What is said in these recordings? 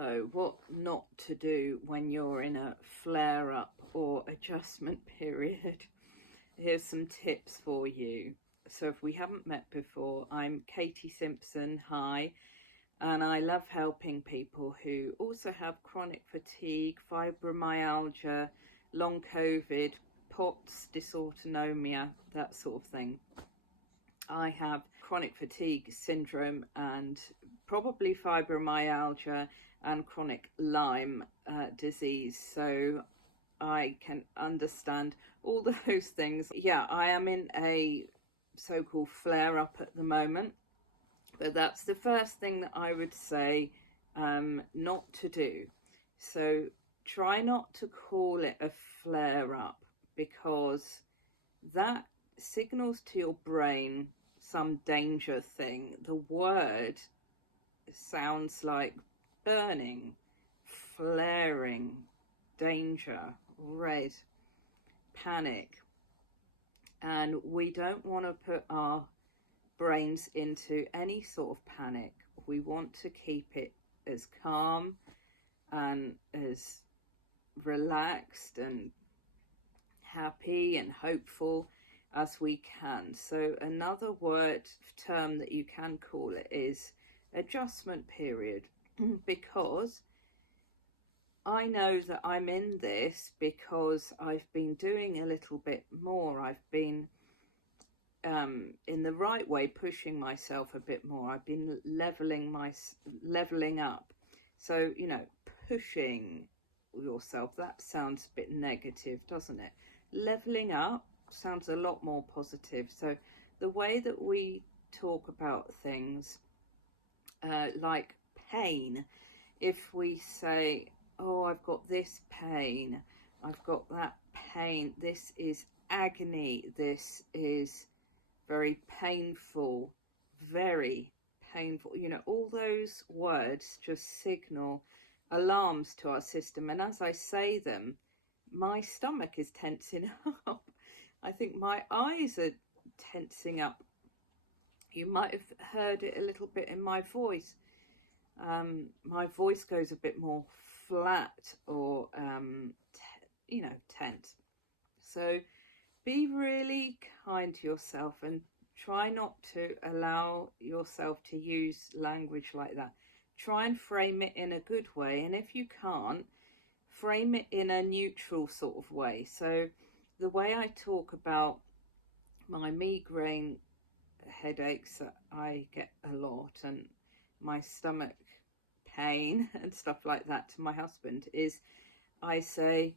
So what not to do when you're in a flare-up or adjustment period. Here's some tips for you. So if we haven't met before, I'm Katie Simpson, hi, and I love helping people who also have chronic fatigue, fibromyalgia, long COVID, POTS, dysautonomia, that sort of thing. I have chronic fatigue syndrome and probably fibromyalgia and chronic Lyme disease, so I can understand all those things. Yeah, I am in a so-called flare-up at the moment, but that's the first thing that I would say not to do. So try not to call it a flare-up, because that signals to your brain some danger thing. The word sounds like burning, flaring, danger, red, panic, and we don't want to put our brains into any sort of panic. We want to keep it as calm and as relaxed and happy and hopeful as we can. So another term that you can call it is adjustment period, because I know that I'm in this because I've been doing a little bit more. I've been in the right way, pushing myself a bit more. I've been leveling up. So, you know, pushing yourself, that sounds a bit negative, doesn't it? Leveling up sounds a lot more positive. So the way that we talk about things like pain, if we say, oh, I've got this pain, I've got that pain, this is agony, this is very painful, you know, all those words just signal alarms to our system. And as I say them, my stomach is tensing up. I think my eyes are tensing up. You might have heard it a little bit in my voice. My voice goes a bit more flat or, you know, tense. So be really kind to yourself and try not to allow yourself to use language like that. Try and frame it in a good way. And if you can't, frame it in a neutral sort of way. So the way I talk about my migraine headaches that I get a lot, and my stomach pain and stuff like that to my husband, is I say,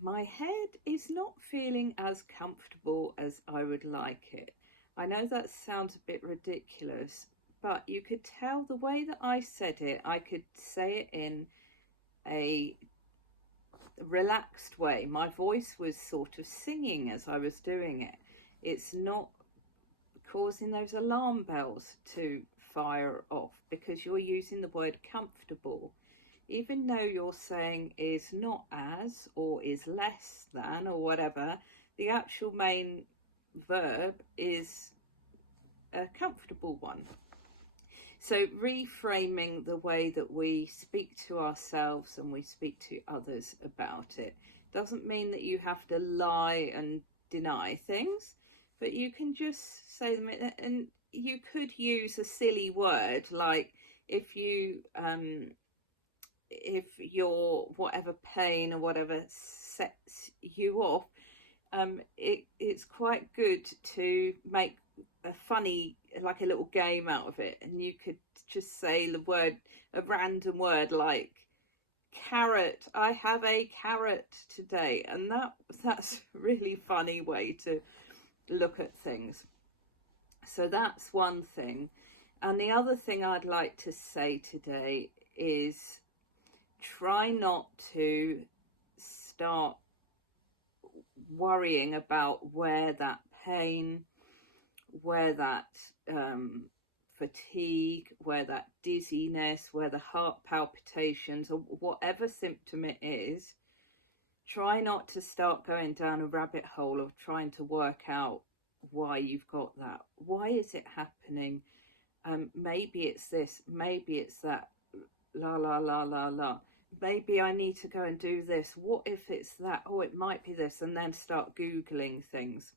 my head is not feeling as comfortable as I would like it. I know that sounds a bit ridiculous, but you could tell the way that I said it, I could say it in a relaxed way. My voice was sort of singing as I was doing it. It's not causing those alarm bells to fire off because you're using the word comfortable. Even though you're saying is not as or is less than or whatever, the actual main verb is a comfortable one. So reframing the way that we speak to ourselves and we speak to others about it doesn't mean that you have to lie and deny things, but you can just say them. And you could use a silly word like if your whatever pain or whatever sets you off, it's quite good to make a funny, like a little game out of it. And you could just say a random word like carrot. I have a carrot today. And that's a really funny way to look at things. So that's one thing. And the other thing I'd like to say today is try not to start worrying about where that pain, where that fatigue, where that dizziness, where the heart palpitations, or whatever symptom it is. Try not to start going down a rabbit hole of trying to work out why you've got that. Why is it happening? Maybe it's this, maybe it's that. la la la la la. Maybe I need to go and do this. What if it's that? Oh, it might be this. And then start Googling things.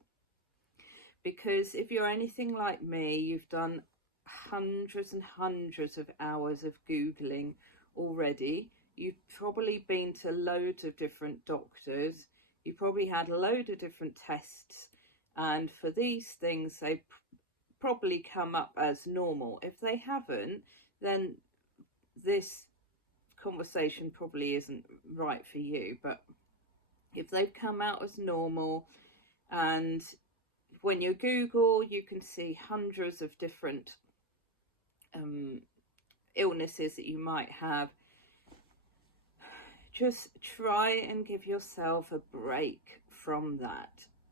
Because if you're anything like me, you've done hundreds and hundreds of hours of Googling already. You've probably been to loads of different doctors. You probably had a load of different tests. And for these things, they probably come up as normal. If they haven't, then this conversation probably isn't right for you. But if they've come out as normal, and when you Google, you can see hundreds of different illnesses that you might have, just try and give yourself a break from that.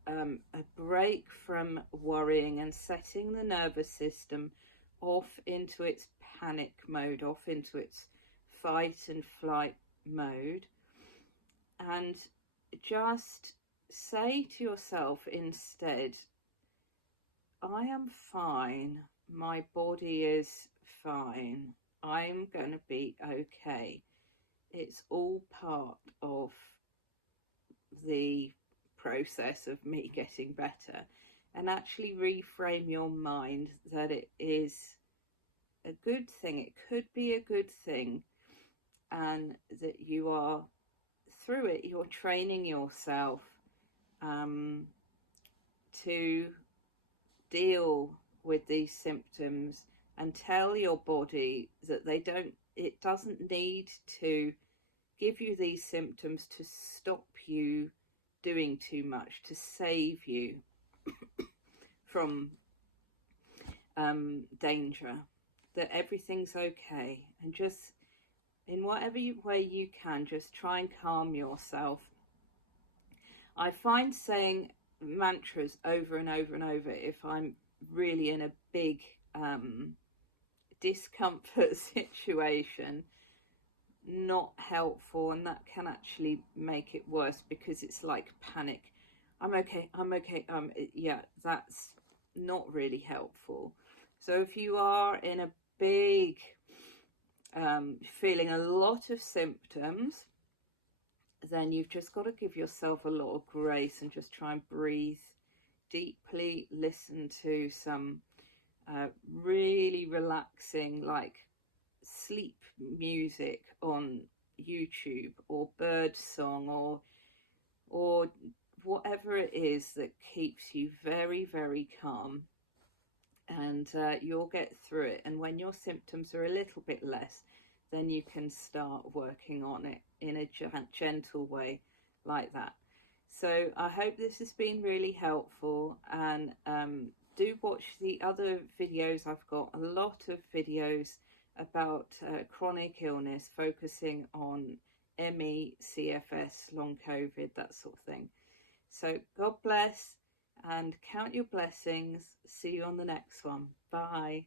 A break from worrying and setting the nervous system off into its panic mode, off into its fight and flight mode, and just say to yourself instead, I am fine, my body is fine, I'm going to be okay. It's all part of the process of me getting better. And actually reframe your mind that it is a good thing, it could be a good thing, and that you are, through it, you're training yourself to deal with these symptoms, and tell your body that it doesn't need to give you these symptoms to stop you doing too much, to save you from danger, that everything's okay. And just in whatever way you can, just try and calm yourself. I find saying mantras over and over and over, if I'm really in a big discomfort situation, not helpful, and that can actually make it worse, because it's like panic. I'm okay, yeah, that's not really helpful. So if you are in a big feeling a lot of symptoms, then you've just got to give yourself a lot of grace and just try and breathe deeply, listen to some really relaxing, like sleep music on YouTube, or bird song, or whatever it is that keeps you very, very calm, and you'll get through it. And when your symptoms are a little bit less, then you can start working on it in a gentle way like that. So I hope this has been really helpful, and do watch the other videos. I've got a lot of videos about chronic illness, focusing on ME, CFS, long COVID, that sort of thing. So God bless, and count your blessings. See you on the next one. Bye.